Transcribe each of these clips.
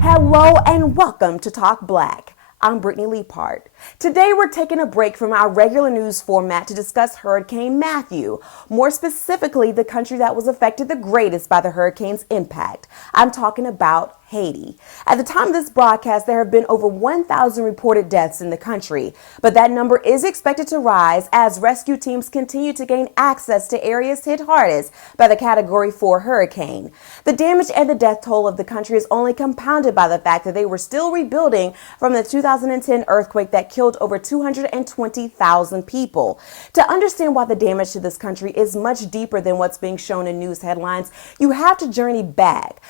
Hello and welcome to Talk Black. I'm Brittany Leaphart. Today we're taking a break from our regular news format to discuss Hurricane Matthew, more specifically the country that was affected the greatest by the hurricane's impact. I'm talking about Haiti. At the time of this broadcast, there have been over 1,000 reported deaths in the country, but that number is expected to rise as rescue teams continue to gain access to areas hit hardest by the Category 4 hurricane. The damage and the death toll of the country is only compounded by the fact that they were still rebuilding from the 2010 earthquake that killed over 220,000 people. To understand why the damage to this country is much deeper than what's being shown in news headlines, you have to journey back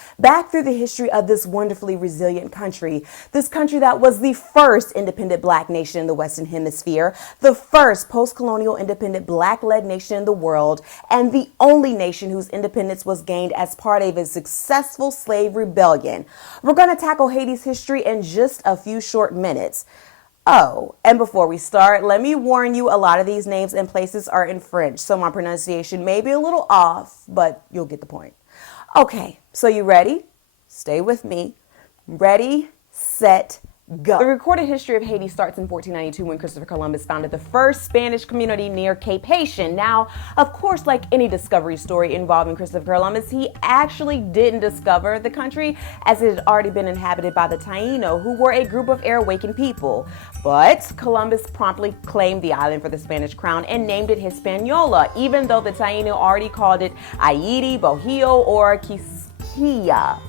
through the history of this wonderfully resilient country. This country that was the first independent black nation in the Western Hemisphere, the first post-colonial independent black-led nation in the world, and the only nation whose independence was gained as part of a successful slave rebellion. We're going to tackle Haiti's history in just a few short minutes. Oh, and before we start, let me warn you, a lot of these names and places are in French, so my pronunciation may be a little off, but you'll get the point. Okay, so you ready? Stay with me. Ready, set, go. The recorded history of Haiti starts in 1492 when Christopher Columbus founded the first Spanish community near Cape Haitian. Now, of course, like any discovery story involving Christopher Columbus, he actually didn't discover the country as it had already been inhabited by the Taino, who were a group of air-awakened people. But Columbus promptly claimed the island for the Spanish crown and named it Hispaniola, even though the Taino already called it Haiti, Bohio, or Quisqueya.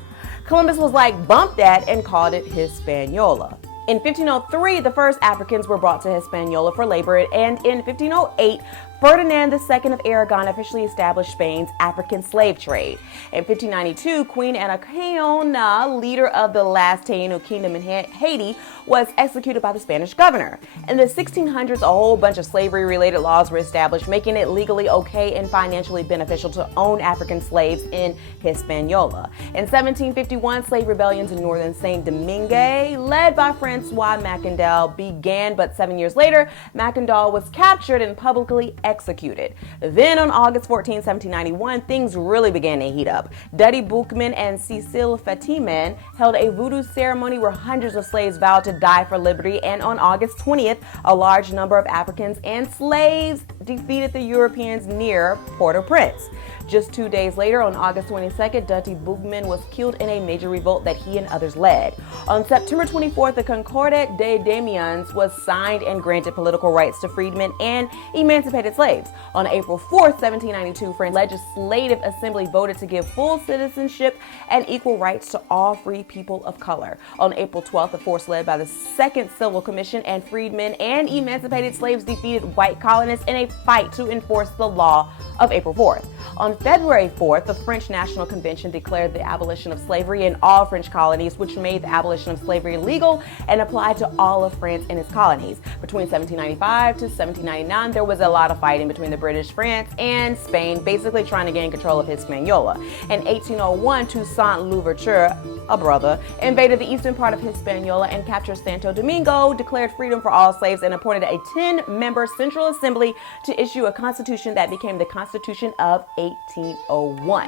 Columbus was like, bump that, and called it Hispaniola. In 1503, the first Africans were brought to Hispaniola for labor, and in 1508, Ferdinand II of Aragon officially established Spain's African slave trade. In 1592, Queen Anacaona, leader of the last Taino kingdom in Haiti, was executed by the Spanish governor. In the 1600s, a whole bunch of slavery-related laws were established, making it legally okay and financially beneficial to own African slaves in Hispaniola. In 1751, slave rebellions in northern Saint-Domingue, led by Francois Mackandal, began, but 7 years later, Mackandal was captured and publicly executed. Then on August 14, 1791, things really began to heat up. Dutty Boukman and Cécile Fatiman held a voodoo ceremony where hundreds of slaves vowed to die for liberty, and on August 20th, a large number of Africans and slaves defeated the Europeans near Port-au-Prince. Just 2 days later, on August 22nd, Dutty Boukman was killed in a major revolt that he and others led. On September 24th, the Concordat des Damiens was signed and granted political rights to freedmen and emancipated slaves. On April 4th, 1792, French Legislative Assembly voted to give full citizenship and equal rights to all free people of color. On April 12th, a force led by the Second Civil Commission and freedmen and emancipated slaves defeated white colonists in a fight to enforce the law of April 4th. On February 4th, the French National Convention declared the abolition of slavery in all French colonies, which made the abolition of slavery legal and applied to all of France and its colonies. Between 1795 to 1799, there was a lot of fighting between the British, France, and Spain, basically trying to gain control of Hispaniola. In 1801, Toussaint Louverture, a brother, invaded the eastern part of Hispaniola and captured Santo Domingo, declared freedom for all slaves, and appointed a 10-member Central Assembly to issue a constitution that became the Constitution of 1801.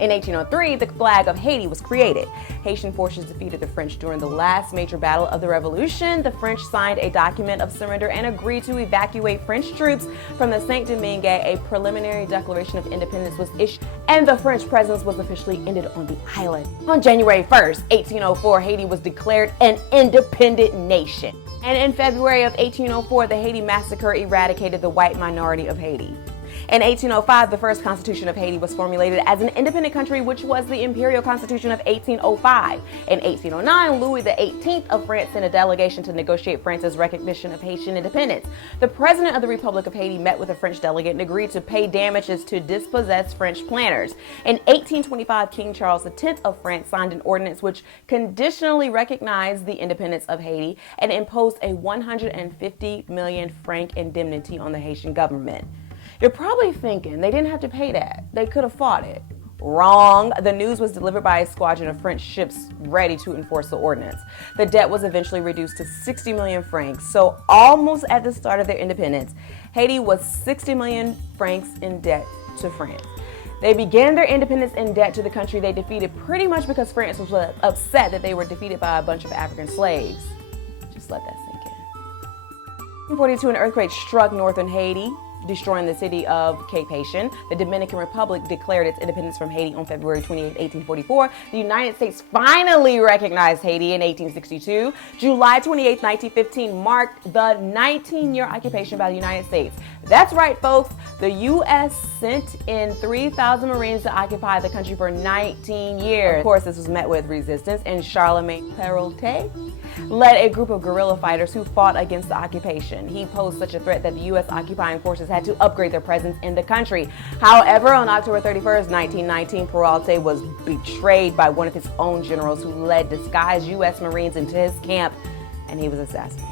In 1803, the flag of Haiti was created. Haitian forces defeated the French during the last major battle of the Revolution. The French signed a document of surrender and agreed to evacuate French troops from the Saint-Domingue. A preliminary declaration of independence was issued, and the French presence was officially ended on the island. On January 1st, 1804, Haiti was declared an independent nation. And in February of 1804, the Haiti Massacre eradicated the white minority of Haiti. In 1805, the first constitution of Haiti was formulated as an independent country, which was the Imperial Constitution of 1805. In 1809, Louis XVIII of France sent a delegation to negotiate France's recognition of Haitian independence. The president of the Republic of Haiti met with a French delegate and agreed to pay damages to dispossessed French planters. In 1825, King Charles X of France signed an ordinance which conditionally recognized the independence of Haiti and imposed a 150 million franc indemnity on the Haitian government. You're probably thinking they didn't have to pay that. They could have fought it. Wrong. The news was delivered by a squadron of French ships ready to enforce the ordinance. The debt was eventually reduced to 60 million francs. So almost at the start of their independence, Haiti was 60 million francs in debt to France. They began their independence in debt to the country they defeated pretty much because France was upset that they were defeated by a bunch of African slaves. Just let that sink in. In 1942, an earthquake struck northern Haiti, destroying the city of Cape Haitian. The Dominican Republic declared its independence from Haiti on February 28, 1844. The United States finally recognized Haiti in 1862. July 28, 1915 marked the 19-year occupation by the United States. That's right, folks. The U.S. sent in 3,000 Marines to occupy the country for 19 years. Of course, this was met with resistance, and Charlemagne Perrault led a group of guerrilla fighters who fought against the occupation. He posed such a threat that the U.S. occupying forces had to upgrade their presence in the country. However, on October 31st, 1919, Perrault was betrayed by one of his own generals who led disguised U.S. Marines into his camp, and he was assassinated.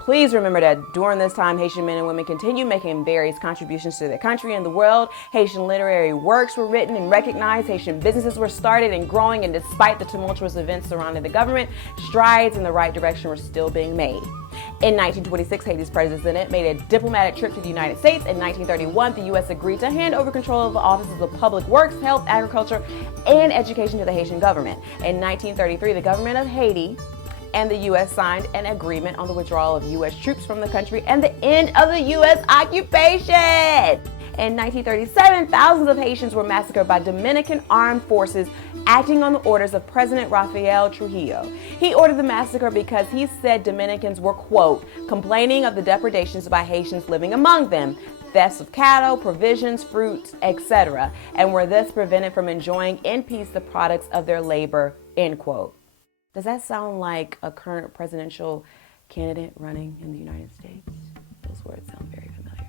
Please remember that during this time, Haitian men and women continued making various contributions to their country and the world. Haitian literary works were written and recognized. Haitian businesses were started and growing, and despite the tumultuous events surrounding the government, strides in the right direction were still being made. In 1926, Haiti's president made a diplomatic trip to the United States. In 1931, the U.S. agreed to hand over control of the offices of public works, health, agriculture, and education to the Haitian government. In 1933, the government of Haiti and the U.S. signed an agreement on the withdrawal of U.S. troops from the country and the end of the U.S. occupation. In 1937, thousands of Haitians were massacred by Dominican armed forces acting on the orders of President Rafael Trujillo. He ordered the massacre because he said Dominicans were, quote, complaining of the depredations by Haitians living among them, thefts of cattle, provisions, fruits, etc., and were thus prevented from enjoying in peace the products of their labor, end quote. Does that sound like a current presidential candidate running in the United States? Those words sound very familiar.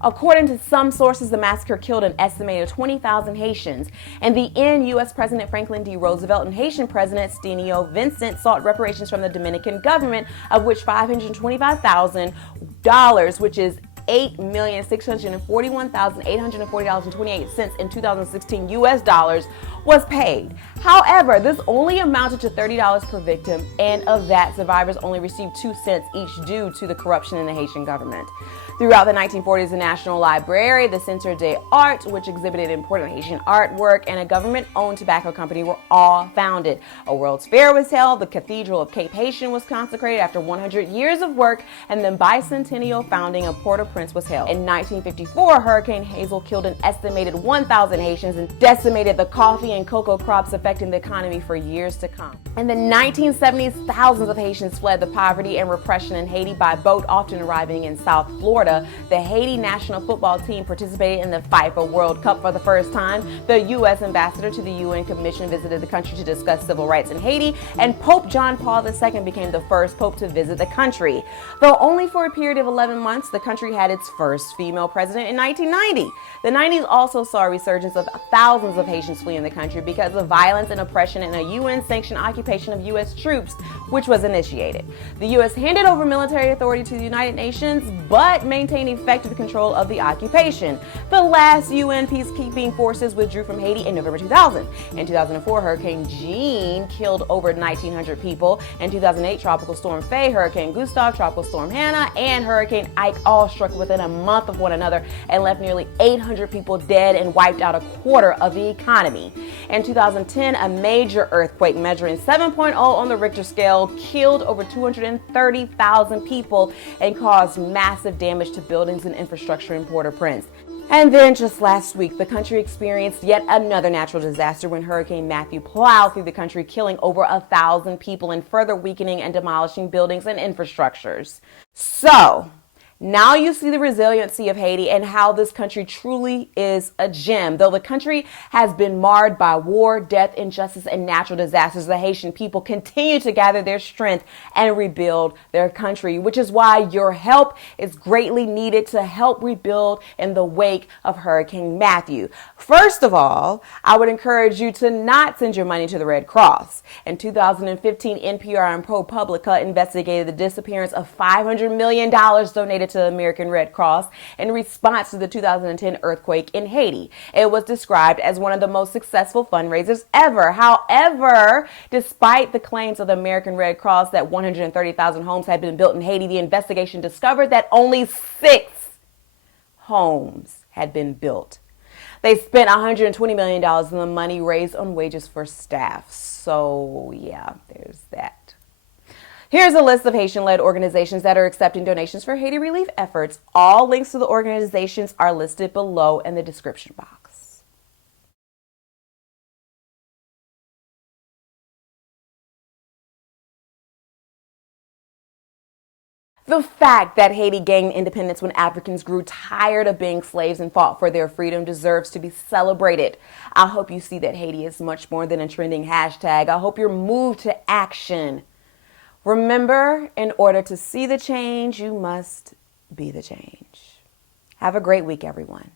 According to some sources, the massacre killed an estimated 20,000 Haitians. In the end, U.S. President Franklin D. Roosevelt and Haitian President Stenio Vincent sought reparations from the Dominican government, of which $525,000, which is $8,641,840.28 in 2016 U.S. dollars, was paid. However, this only amounted to $30 per victim, and of that, survivors only received 2 cents each due to the corruption in the Haitian government. Throughout the 1940s, the National Library, the Centre des Arts, which exhibited important Haitian artwork, and a government-owned tobacco company were all founded. A World's Fair was held, the Cathedral of Cape Haitian was consecrated after 100 years of work, and the bicentennial founding of Port-au-Prince was held. In 1954, Hurricane Hazel killed an estimated 1,000 Haitians and decimated the coffee and cocoa crops, affecting the economy for years to come. In the 1970s, thousands of Haitians fled the poverty and repression in Haiti by boat, often arriving in South Florida. The Haiti national football team participated in the FIFA World Cup for the first time. The U.S. ambassador to the UN Commission visited the country to discuss civil rights in Haiti, and Pope John Paul II became the first pope to visit the country. Though only for a period of 11 months, the country had its first female president in 1990. The 90s also saw a resurgence of thousands of Haitians fleeing the country because of violence and oppression and a UN-sanctioned occupation of U.S. troops, which was initiated. The U.S. handed over military authority to the United Nations, but maintained effective control of the occupation. The last UN peacekeeping forces withdrew from Haiti in November 2000. In 2004, Hurricane Jeanne killed over 1,900 people. In 2008, Tropical Storm Faye, Hurricane Gustav, Tropical Storm Hannah, and Hurricane Ike all struck within a month of one another and left nearly 800 people dead and wiped out a quarter of the economy. In 2010, a major earthquake measuring 7.0 on the Richter scale killed over 230,000 people and caused massive damage to buildings and infrastructure in Port-au-Prince. And then just last week, the country experienced yet another natural disaster when Hurricane Matthew plowed through the country, killing over 1,000 people and further weakening and demolishing buildings and infrastructures. So, now you see the resiliency of Haiti and how this country truly is a gem. Though the country has been marred by war, death, injustice, and natural disasters, the Haitian people continue to gather their strength and rebuild their country, which is why your help is greatly needed to help rebuild in the wake of Hurricane Matthew. First of all, I would encourage you to not send your money to the Red Cross. In 2015, NPR and ProPublica investigated the disappearance of $500 million donated donated to the American Red Cross in response to the 2010 earthquake in Haiti. It was described as one of the most successful fundraisers ever. However, despite the claims of the American Red Cross that 130,000 homes had been built in Haiti, the investigation discovered that only 6 homes had been built. They spent $120 million in the money raised on wages for staff. So, yeah, there's that. Here's a list of Haitian-led organizations that are accepting donations for Haiti relief efforts. All links to the organizations are listed below in the description box. The fact that Haiti gained independence when Africans grew tired of being slaves and fought for their freedom deserves to be celebrated. I hope you see that Haiti is much more than a trending hashtag. I hope you're moved to action. Remember, in order to see the change, you must be the change. Have a great week, everyone.